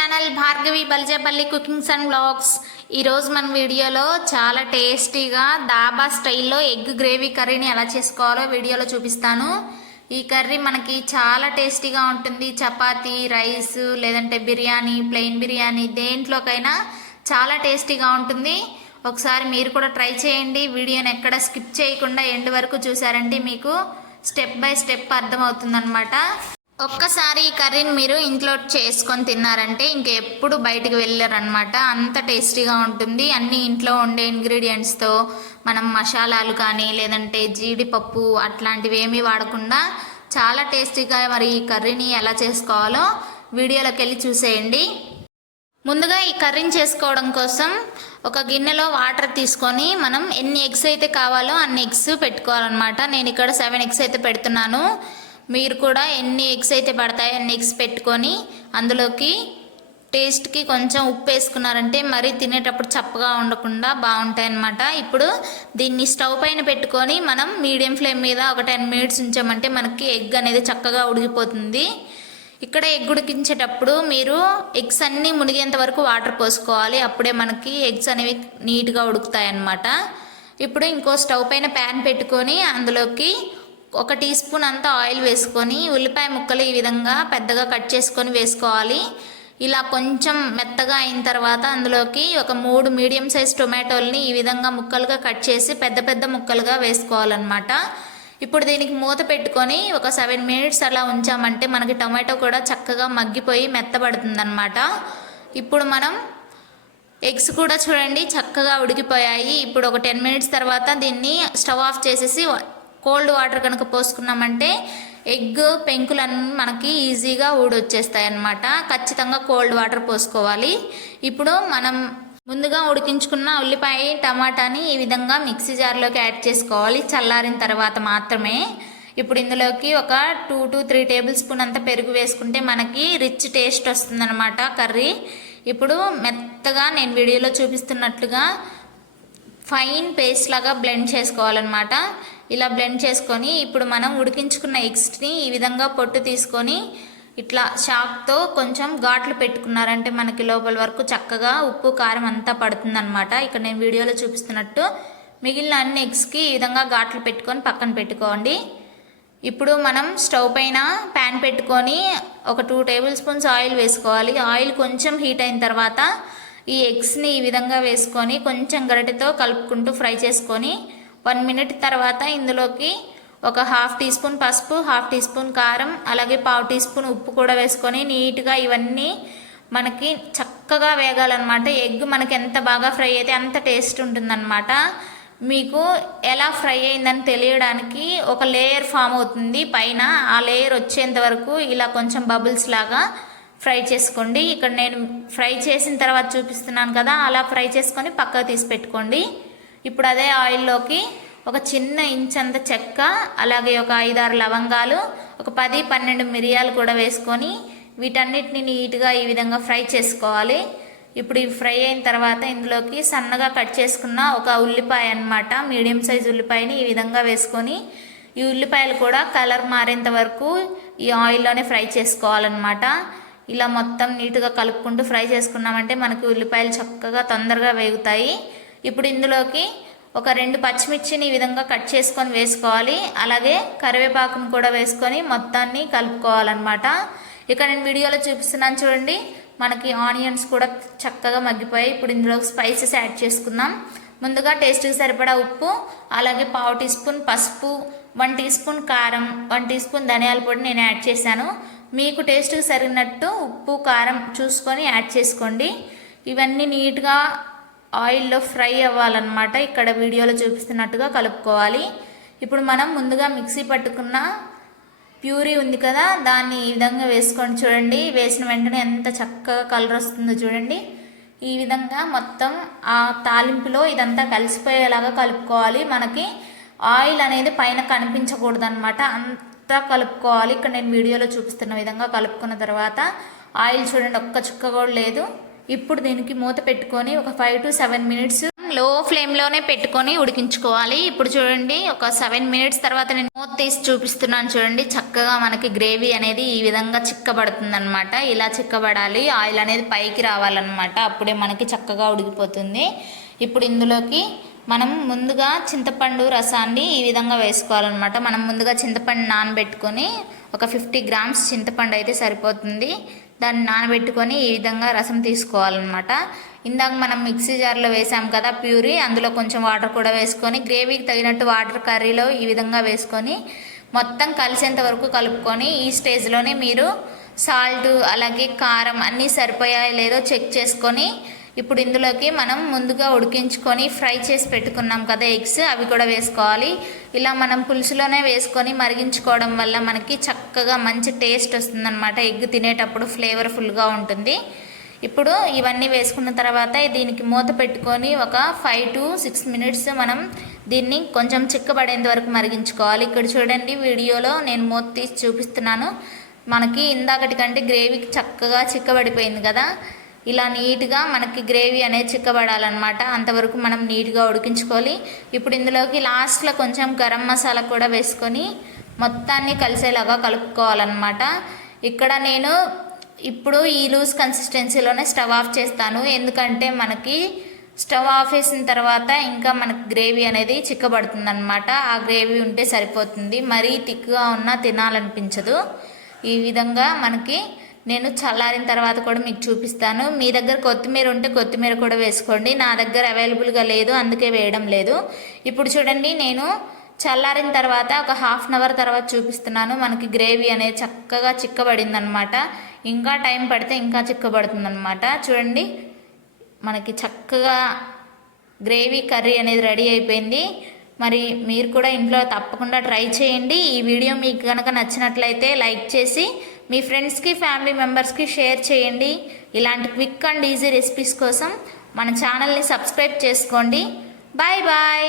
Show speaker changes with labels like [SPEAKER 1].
[SPEAKER 1] Channel Bhargavi Baljepalli cookings and blogs ఈరోజు మన వీడియోలో చాలా టేస్టీగా దాబా స్టైల్లో ఎగ్ గ్రేవీ కర్రీని ఎలా చేసుకోవాలో వీడియోలో చూపిస్తాను. ఈ కర్రీ మనకి చాలా టేస్టీగా ఉంటుంది. చపాతీ రైస్ లేదంటే బిర్యానీ ప్లెయిన్ బిర్యానీ దేంట్లోకైనా చాలా టేస్టీగా ఉంటుంది. ఒకసారి మీరు కూడా ట్రై చేయండి. వీడియోని ఎక్కడ స్కిప్ చేయకుండా ఎండ్ వరకు చూసారంటే మీకు స్టెప్ బై స్టెప్ అర్థమవుతుందనమాట ఒక్కసారి ఈ కర్రీని మీరు ఇంట్లో చేసుకొని తిన్నారంటే ఇంకెప్పుడు బయటికి వెళ్ళారనమాట అంత టేస్టీగా ఉంటుంది. అన్ని ఇంట్లో ఉండే ఇంగ్రీడియంట్స్తో మనం మసాలాలు కానీ లేదంటే జీడిపప్పు అట్లాంటివి ఏమీ వాడకుండా చాలా టేస్టీగా మరి ఈ కర్రీని ఎలా చేసుకోవాలో వీడియోలోకి వెళ్ళి చూసేయండి. ముందుగా ఈ కర్రీని చేసుకోవడం కోసం ఒక గిన్నెలో వాటర్ తీసుకొని మనం ఎన్ని ఎగ్స్ అయితే కావాలో అన్ని ఎగ్స్ పెట్టుకోవాలన్నమాట. నేను ఇక్కడ సెవెన్ ఎగ్స్ అయితే పెడుతున్నాను. మీరు కూడా ఎన్ని ఎగ్స్ అయితే పడతాయో అన్ని ఎగ్స్ పెట్టుకొని అందులోకి టేస్ట్కి కొంచెం ఉప్పు వేసుకున్నారంటే మరీ తినేటప్పుడు చప్పగా ఉండకుండా బాగుంటాయి అన్నమాట ఇప్పుడు దీన్ని స్టవ్ పైన పెట్టుకొని మనం మీడియం ఫ్లేమ్ మీద ఒక టెన్ మినిట్స్ ఉంచామంటే మనకి ఎగ్ అనేది చక్కగా ఉడికిపోతుంది. ఇక్కడ ఎగ్ ఉడికించేటప్పుడు మీరు ఎగ్స్ అన్నీ మునిగేంత వరకు వాటర్ పోసుకోవాలి. అప్పుడే మనకి ఎగ్స్ అనేవి నీట్గా ఉడుకుతాయి అన్నమాట ఇప్పుడు ఇంకో స్టవ్ పైన ప్యాన్ పెట్టుకొని అందులోకి ఒక టీ స్పూన్ అంతా ఆయిల్ వేసుకొని ఉల్లిపాయ ముక్కలు ఈ విధంగా పెద్దగా కట్ చేసుకొని వేసుకోవాలి. ఇలా కొంచెం మెత్తగా అయిన తర్వాత అందులోకి ఒక మూడు మీడియం సైజ్ టొమాటోల్ని ఈ విధంగా ముక్కలుగా కట్ చేసి పెద్ద పెద్ద ముక్కలుగా వేసుకోవాలన్నమాట. ఇప్పుడు దీనికి మూత పెట్టుకొని ఒక సెవెన్ మినిట్స్ అలా ఉంచామంటే మనకి టొమాటో కూడా చక్కగా మగ్గిపోయి మెత్తబడుతుందన్నమాట. ఇప్పుడు మనం ఎగ్స్ కూడా చూడండి చక్కగా ఉడికిపోయాయి. ఇప్పుడు ఒక టెన్ మినిట్స్ తర్వాత దీన్ని స్టవ్ ఆఫ్ చేసేసి కోల్డ్ వాటర్ కనుక పోసుకున్నామంటే ఎగ్ పెంకులన్నీ మనకి ఈజీగా ఊడొచ్చేస్తాయి అన్నమాట ఖచ్చితంగా కోల్డ్ వాటర్ పోసుకోవాలి. ఇప్పుడు మనం ముందుగా ఉడికించుకున్న ఉల్లిపాయ టమాటాని ఈ విధంగా మిక్సీ జార్లోకి యాడ్ చేసుకోవాలి. చల్లారిన తర్వాత మాత్రమే. ఇప్పుడు ఇందులోకి ఒక two to three tablespoon అంత పెరుగు వేసుకుంటే మనకి రిచ్ టేస్ట్ వస్తుందన్నమాట కర్రీ. ఇప్పుడు మెత్తగా నేను వీడియోలో చూపిస్తున్నట్లుగా ఫైన్ పేస్ట్ లాగా బ్లెండ్ చేసుకోవాలన్నమాట. ఇలా బ్లెండ్ చేసుకొని ఇప్పుడు మనం ఉడికించుకున్న ఎగ్స్ని ఈ విధంగా పొట్టు తీసుకొని ఇట్లా షాక్తో కొంచెం ఘాట్లు పెట్టుకున్నారంటే మనకి లోపల వరకు చక్కగా ఉప్పు కారం అంతా పడుతుందన్నమాట. ఇక్కడ నేను వీడియోలో చూపిస్తున్నట్టు మిగిలిన అన్ని ఎగ్స్కి ఈ విధంగా ఘాట్లు పెట్టుకొని పక్కన పెట్టుకోండి. ఇప్పుడు మనం స్టవ్ పైన ప్యాన్ పెట్టుకొని ఒక టూ టేబుల్ స్పూన్స్ ఆయిల్ వేసుకోవాలి. ఆయిల్ కొంచెం హీట్ అయిన తర్వాత ఈ ఎగ్స్ని ఈ విధంగా వేసుకొని కొంచెం గరిటెతో కలుపుకుంటూ ఫ్రై చేసుకొని వన్ మినిట్ తర్వాత ఇందులోకి ఒక హాఫ్ టీ స్పూన్ పసుపు హాఫ్ టీ స్పూన్ కారం అలాగే పావు టీ స్పూన్ ఉప్పు కూడా వేసుకొని నీట్గా ఇవన్నీ మనకి చక్కగా వేగాలన్నమాట. ఎగ్ మనకి ఎంత బాగా ఫ్రై అయితే అంత టేస్ట్ ఉంటుందన్నమాట. మీకు ఎలా ఫ్రై అయిందని తెలియడానికి ఒక లేయర్ ఫామ్ అవుతుంది. పైన ఆ లేయర్ వచ్చేంత వరకు ఇలా కొంచెం బబుల్స్ లాగా ఫ్రై చేసుకోండి. ఇక్కడ నేను ఫ్రై చేసిన తర్వాత చూపిస్తున్నాను కదా అలా ఫ్రై చేసుకొని పక్కకు తీసి పెట్టుకోండి. ఇప్పుడు అదే ఆయిల్లోకి ఒక చిన్న ఇంచ్ అంత చెక్క అలాగే ఒక ఐదారు లవంగాలు ఒక పది పన్నెండు మిరియాలు కూడా వేసుకొని వీటన్నిటిని నీట్గా ఈ విధంగా ఫ్రై చేసుకోవాలి. ఇప్పుడు ఇవి ఫ్రై అయిన తర్వాత ఇందులోకి సన్నగా కట్ చేసుకున్న ఒక ఉల్లిపాయ అన్నమాట మీడియం సైజ్ ఉల్లిపాయని ఈ విధంగా వేసుకొని ఈ ఉల్లిపాయలు కూడా కలర్ మారేంత వరకు ఈ ఆయిల్లోనే ఫ్రై చేసుకోవాలన్నమాట. ఇలా మొత్తం నీట్గా కలుపుకుంటూ ఫ్రై చేసుకున్నామంటే మనకి ఉల్లిపాయలు చక్కగా తొందరగా వేగుతాయి. ఇప్పుడు ఇందులోకి ఒక రెండు పచ్చిమిర్చిని ఈ విధంగా కట్ చేసుకొని వేసుకోవాలి. అలాగే కరివేపాకును కూడా వేసుకొని మొత్తాన్ని కలుపుకోవాలన్నమాట. ఇక్కడ నేను వీడియోలో చూపిస్తున్నాను చూడండి. మనకి ఆనియన్స్ కూడా చక్కగా మగ్గిపోయి ఇప్పుడు ఇందులో స్పైసెస్ యాడ్ చేసుకుందాం. ముందుగా టేస్ట్కి సరిపడా ఉప్పు అలాగే పావు టీ స్పూన్ పసుపు వన్ టీ స్పూన్ కారం వన్ టీ స్పూన్ ధనియాల పొడి నేను యాడ్ చేశాను. మీకు టేస్ట్కి సరిగినట్టు ఉప్పు కారం చూసుకొని యాడ్ చేసుకోండి. ఇవన్నీ నీట్గా ఆయిల్లో ఫ్రై అవ్వాలన్నమాట. ఇక్కడ వీడియోలో చూపిస్తున్నట్టుగా కలుపుకోవాలి. ఇప్పుడు మనం ముందుగా మిక్సీ పట్టుకున్న ప్యూరీ ఉంది కదా దాన్ని ఈ విధంగా వేసుకొని చూడండి. వేసిన వెంటనే ఎంత చక్కగా కలర్ వస్తుందో చూడండి. ఈ విధంగా మొత్తం ఆ తాలింపులో ఇదంతా కలిసిపోయేలాగా కలుపుకోవాలి. మనకి ఆయిల్ అనేది పైన కనిపించకూడదు అనమాట అంతా కలుపుకోవాలి. ఇక్కడ నేను వీడియోలో చూపిస్తున్న విధంగా కలుపుకున్న తర్వాత ఆయిల్ చూడండి ఒక్క చుక్క కూడా లేదు. ఇప్పుడు దీనికి మూత పెట్టుకొని ఒక ఫైవ్ టు సెవెన్ మినిట్స్లో ఫ్లేమ్లోనే పెట్టుకొని ఉడికించుకోవాలి. ఇప్పుడు చూడండి ఒక సెవెన్ మినిట్స్ తర్వాత నేను మూత తీసి చూపిస్తున్నాను చూడండి. చక్కగా మనకి గ్రేవీ అనేది ఈ విధంగా చిక్కబడుతుంది అనమాట ఇలా చిక్కబడాలి. ఆయిల్ అనేది పైకి రావాలన్నమాట. అప్పుడే మనకి చక్కగా ఉడికిపోతుంది. ఇప్పుడు ఇందులోకి మనం ముందుగా చింతపండు రసాన్ని ఈ విధంగా వేసుకోవాలన్నమాట. మనం ముందుగా చింతపండు నానబెట్టుకొని ఒక ఫిఫ్టీ గ్రామ్స్ చింతపండు అయితే సరిపోతుంది. దాన్ని నానబెట్టుకొని ఈ విధంగా రసం తీసుకోవాలన్నమాట. ఇందాక మనం మిక్సీ జార్లో వేసాం కదా ప్యూరీ అందులో కొంచెం వాటర్ కూడా వేసుకొని గ్రేవీకి తగినట్టు వాటర్ కర్రీలో ఈ విధంగా వేసుకొని మొత్తం కలిసేంత వరకు కలుపుకొని ఈ స్టేజ్లోనే మీరు సాల్ట్ అలాగే కారం అన్నీ సరిపోయాయో లేదో చెక్ చేసుకొని ఇప్పుడు ఇందులోకి మనం ముందుగా ఉడికించుకొని ఫ్రై చేసి పెట్టుకున్నాం కదా ఎగ్స్ అవి కూడా వేసుకోవాలి. ఇలా మనం పులుసులోనే వేసుకొని మరిగించుకోవడం వల్ల మనకి చక్కగా మంచి టేస్ట్ వస్తుందన్నమాట. ఎగ్ తినేటప్పుడు ఫ్లేవర్ఫుల్గా ఉంటుంది. ఇప్పుడు ఇవన్నీ వేసుకున్న తర్వాత దీనికి మూత పెట్టుకొని ఒక ఫైవ్ టు సిక్స్ మినిట్స్ మనం దీన్ని కొంచెం చిక్కబడేంత వరకు మరిగించుకోవాలి. ఇక్కడ చూడండి వీడియోలో నేను మూత తీసి చూపిస్తున్నాను. మనకి ఇందాకటి కంటే గ్రేవీకి చక్కగా చిక్కబడిపోయింది కదా. ఇలా నీట్గా మనకి గ్రేవీ అనేది చిక్కబడాలన్నమాట. అంతవరకు మనం నీట్గా ఉడికించుకోవాలి. ఇప్పుడు ఇందులోకి లాస్ట్లో కొంచెం గరం మసాలా కూడా వేసుకొని మొత్తాన్ని కలిసేలాగా కలుపుకోవాలన్నమాట. ఇక్కడ నేను ఇప్పుడు ఈ లూజ్ కన్సిస్టెన్సీలోనే స్టవ్ ఆఫ్ చేస్తాను. ఎందుకంటే మనకి స్టవ్ ఆఫ్ చేసిన తర్వాత ఇంకా మనకి గ్రేవీ అనేది చిక్కబడుతుందనమాట ఆ గ్రేవీ ఉంటే సరిపోతుంది. మరీ తిక్కుగా ఉన్నా తినాలనిపించదు. ఈ విధంగా మనకి నేను చల్లారిన తర్వాత కూడా మీకు చూపిస్తాను. మీ దగ్గర కొత్తిమీర ఉంటే కొత్తిమీర కూడా వేసుకోండి. నా దగ్గర అవైలబుల్గా లేదు అందుకే వేయడం లేదు. ఇప్పుడు చూడండి నేను చల్లారిన తర్వాత ఒక హాఫ్ అన్ అవర్ తర్వాత చూపిస్తున్నాను. మనకి గ్రేవీ అనేది చక్కగా చిక్కబడింది అనమాట ఇంకా టైం పడితే ఇంకా చిక్కబడుతుంది అనమాట చూడండి మనకి చక్కగా గ్రేవీ కర్రీ అనేది రెడీ అయిపోయింది. మరి మీరు కూడా ఇంట్లో తప్పకుండా ట్రై చేయండి. ఈ వీడియో మీకు కనుక నచ్చినట్లయితే లైక్ చేసి మీ ఫ్రెండ్స్కి ఫ్యామిలీ మెంబర్స్కి షేర్ చేయండి. ఇలాంటి క్విక్ అండ్ ఈజీ రెసిపీస్ కోసం మన ఛానల్ని సబ్స్క్రైబ్ చేసుకోండి. Bye bye.